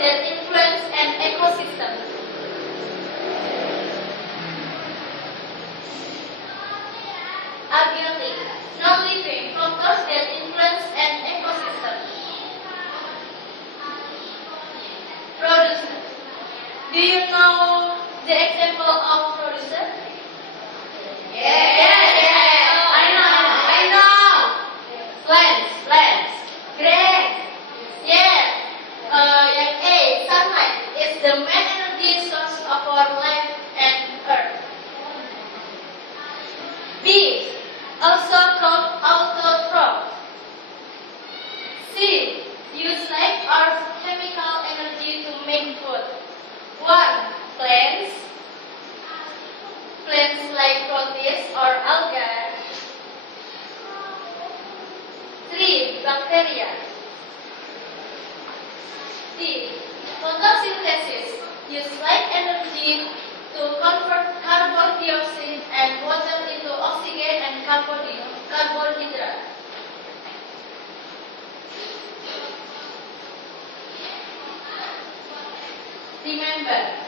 that influence an ecosystem. Abiotic, non-living factors that influence an ecosystem. Producer. Do you know the example of producer? I know. Plants. Grass. Yang A, sunlight is the main energy source of our life and earth. B, also called autotroph. C, use light or chemical energy to make food. 1. Plants. Plants like protists or algae. 3. Bacteria. D. Photosynthesis. Use light energy to convert carbon dioxide and water into oxygen and carbohydrate. Remember,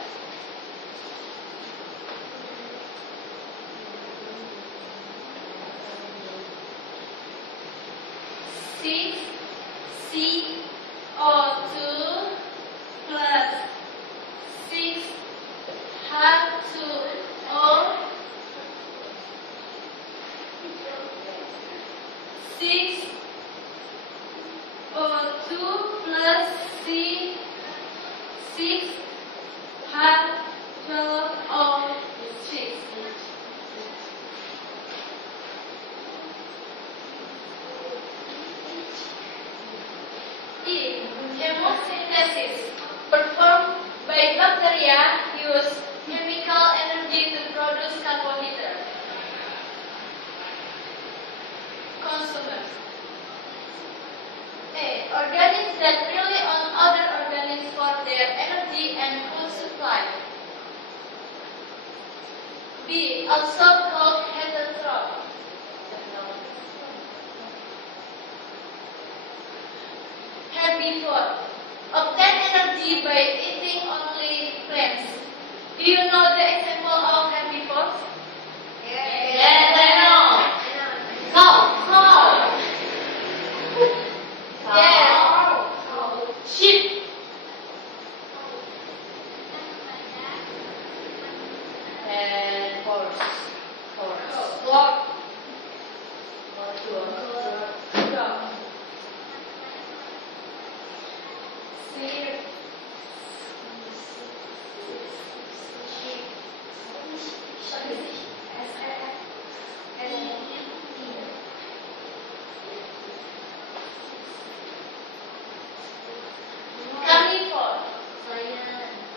CO2 plus 6H2O 6O2 plus 6H12O6. E. Chemosynthesis. Performed by bacteria use chemical energy to produce carbohydrate. Consumer. A. Organisms that rely on other organisms for their energy and food supply. B. Also called heterotroph. Herbivore. Obtain energy by eating only plants. Do you know the example of herbivores? Yes, I know. Cow. Yes. Sheep. And horse. Dog. Carnivore.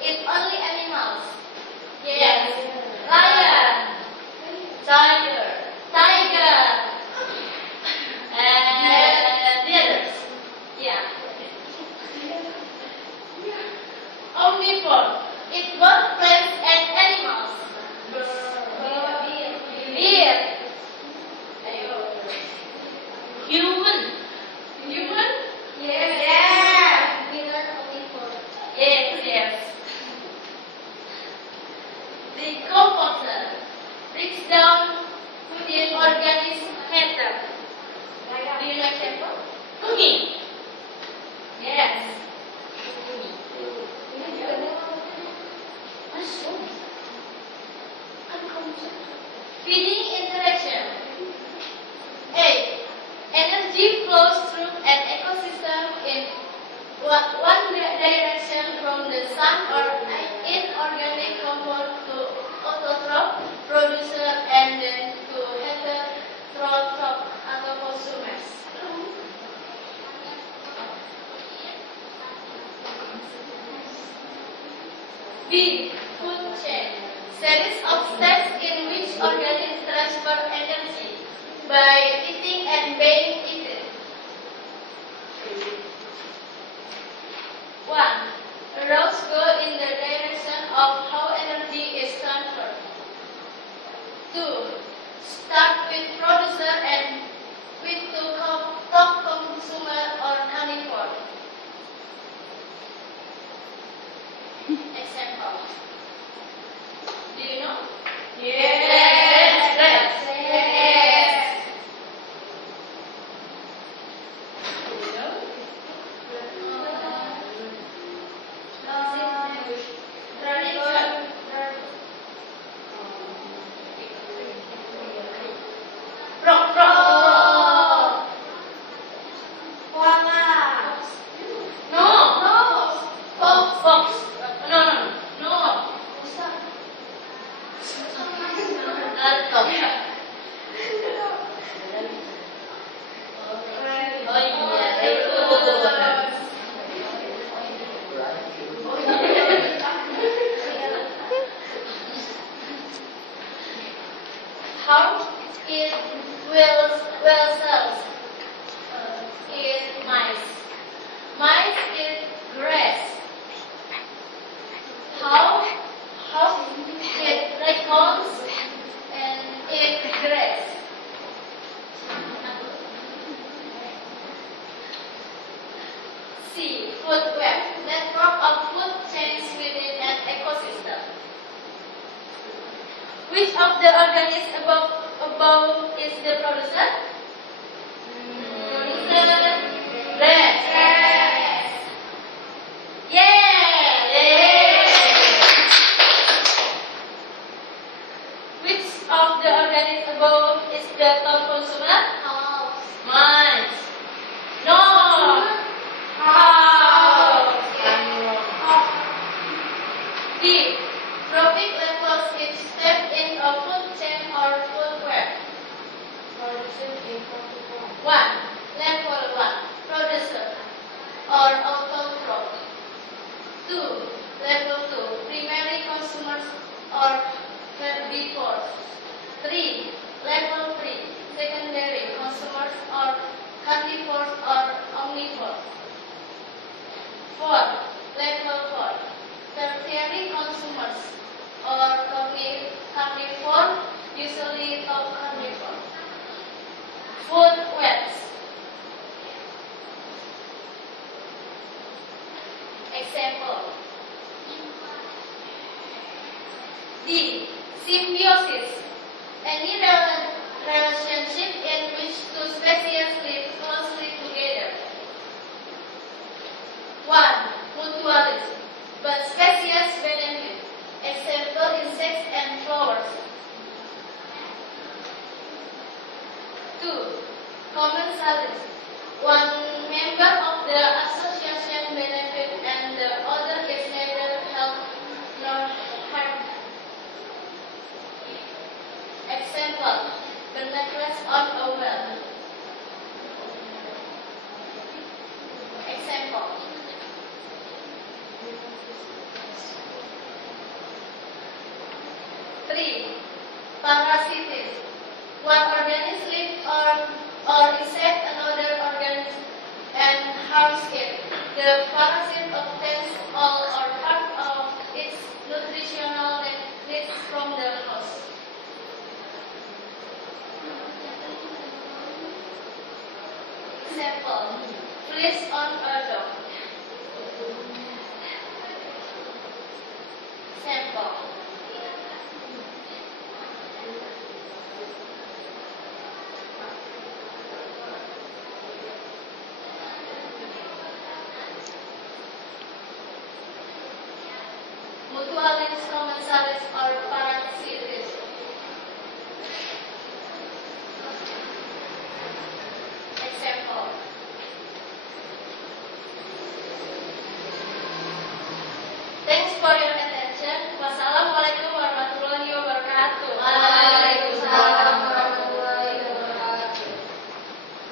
Eat only animals. Yes. Lion. Tiger. And the others. Yeah. Omnivore. Eat both plants and animals. Deer. Human. Yes. Yes. Decomposer. Breaks down food in organic matter. Do you know example? Cooking. Yes. Feeding interaction. A. Energy flows through an ecosystem in one direction from the sun or inorganic compound to autotroph, producer, and then to heterotroph atau consumers. B. Food chain. Series of steps in which organisms transfer energy by eating and being eaten. 1. Routes go in the direction of how energy is transferred. 2. Start with producer and with to talk consumer or carnivore. How it will cells is mice. Mice eat grass. How it raccoons and eat grass. C. Food web. Network of food chains within an ecosystem. Which of the organisms above is the producer? Grass. Yeah. Which of the organisms above is the top consumer? Mice. No. How? D. Trophic levels is step in a food chain or food web. 1. Level 1. Producer or autotroph. 2. Level 2. Primary consumers or herbivores. 3. Level 3. Secondary consumers or carnivores or omnivores. 4. Level 4. Tertiary consumers or carnivore, usually of carnivore. Food webs. Example. D. Symbiosis. Any relationship in which two species live closely together. 1. Mutualism. But species benefit. Example, insects and flowers. 2. Commensalism. One member of the association benefit and the other is neither help nor harm. Example, the necklace on a well. Example. Three. Parasitism. One organism lives or insect another organism and harms it. The parasite obtains all or part of its nutritional needs from the host. Example. Fleas on a dog. Example. Mutualism, commensalism,